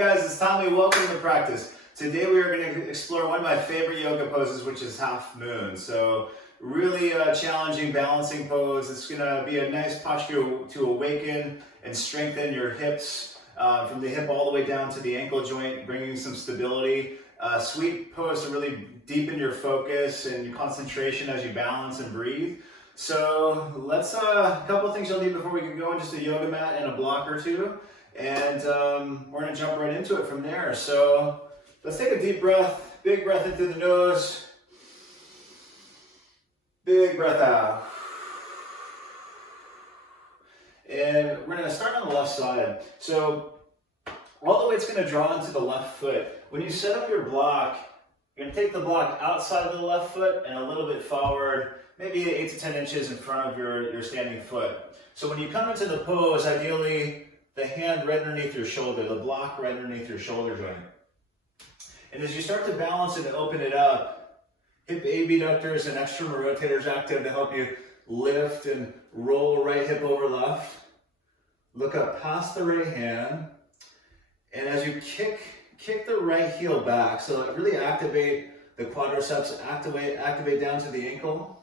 guys, it's Tommy. Welcome to practice. Today we are going to explore one of my favorite yoga poses, which is half moon. So really challenging balancing pose. It's going to be a nice posture to awaken and strengthen your hips from the hip all the way down to the ankle joint, bringing some stability. Sweet pose to really deepen your focus and your concentration as you balance and breathe. So let's, a couple of things you'll need before we can go, just a yoga mat and a block or two. And we're going to jump right into it from there. So let's take a deep breath, big breath in through the nose, big breath out. And we're going to start on the left side. So all the weight's going to draw into the left foot. When you set up your block, you're going to take the block outside of the left foot and a little bit forward, maybe 8 to 10 inches in front of your standing foot. So when you come into the pose, ideally the hand right underneath your shoulder, the block right underneath your shoulder joint. And as you start to balance it and open it up, hip abductors and external rotators active to help you lift and roll right hip over left. Look up past the right hand. And as you kick the right heel back, so really activate the quadriceps, activate down to the ankle.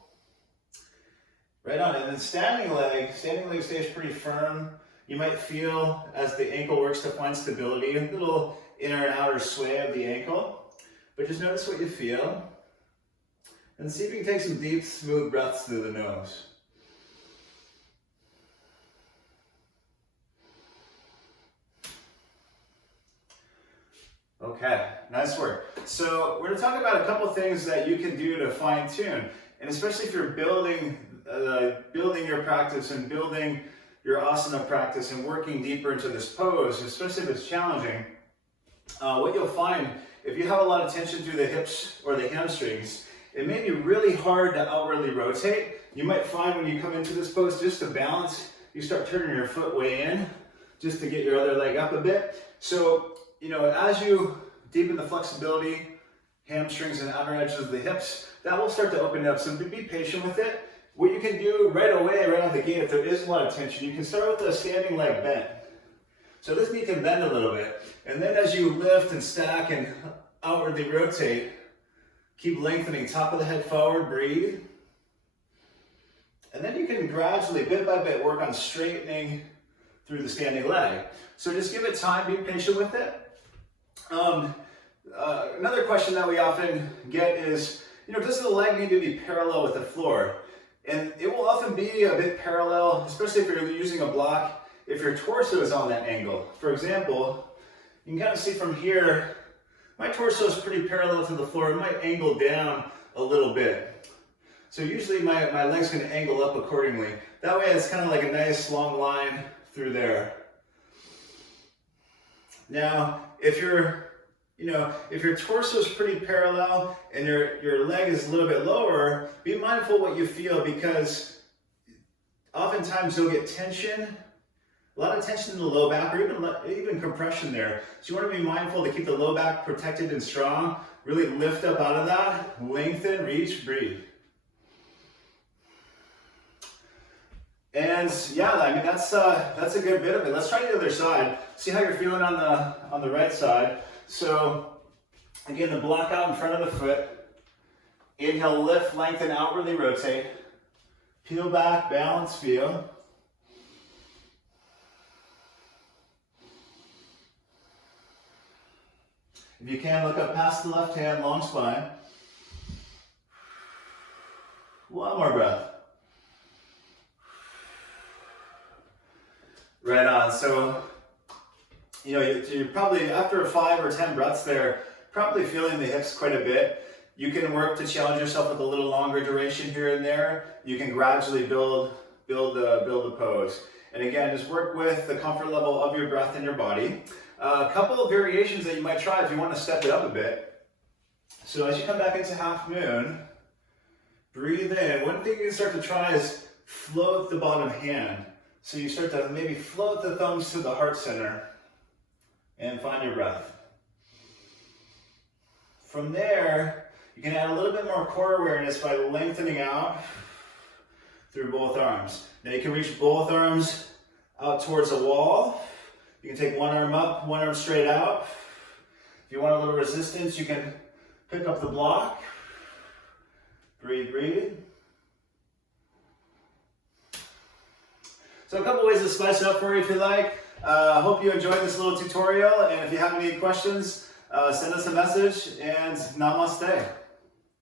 Right on, and then standing leg stays pretty firm. You might feel, as the ankle works to find stability, a little inner and outer sway of the ankle. But just notice what you feel. And see if you can take some deep, smooth breaths through the nose. Okay, nice work. So we're going to talk about a couple things that you can do to fine tune. And especially if you're building your practice and building your asana practice and working deeper into this pose, especially if it's challenging, what you'll find, if you have a lot of tension through the hips or the hamstrings, it may be really hard to outwardly rotate. You might find when you come into this pose, just to balance, you start turning your foot way in, just to get your other leg up a bit. So, as you deepen the flexibility, hamstrings and outer edges of the hips, that will start to open up. So be patient with it. What you can do right away, right out the gate, if there is a lot of tension, you can start with a standing leg bend. So this knee can bend a little bit. And then as you lift and stack and outwardly rotate, keep lengthening top of the head forward, breathe. And then you can gradually, bit by bit, work on straightening through the standing leg. So just give it time, be patient with it. Another question that we often get is, does the leg need to be parallel with the floor? And it will often be a bit parallel, especially if you're using a block, if your torso is on that angle. For example, you can kind of see from here, my torso is pretty parallel to the floor. It might angle down a little bit. So usually my legs can angle up accordingly. That way it's kind of like a nice long line through there. Now, if your torso is pretty parallel and your leg is a little bit lower, be mindful what you feel, because oftentimes you'll get tension, a lot of tension in the low back, or even compression there. So you want to be mindful to keep the low back protected and strong. Really lift up out of that, lengthen, reach, breathe. And yeah, that's a good bit of it. Let's try the other side. See how you're feeling on the right side. So again, the block out in front of the foot. Inhale, lift, lengthen, outwardly rotate. Peel back, balance, feel. If you can, look up past the left hand, long spine. One more breath. Right on. So, you're probably, after 5 or 10 breaths there, probably feeling the hips quite a bit. You can work to challenge yourself with a little longer duration here and there. You can gradually build the pose. And again, just work with the comfort level of your breath and your body. A couple of variations that you might try if you want to step it up a bit. So as you come back into half moon, breathe in. One thing you can start to try is float the bottom hand. So you start to maybe float the thumbs to the heart center and find your breath. From there, you can add a little bit more core awareness by lengthening out through both arms. Now you can reach both arms out towards a wall. You You can take one arm up, one arm straight out. If you want a little resistance, you can pick up the block. Breathe, breathe. So a couple ways to spice it up for you if you like. Hope you enjoyed this little tutorial, and if you have any questions, send us a message, and namaste.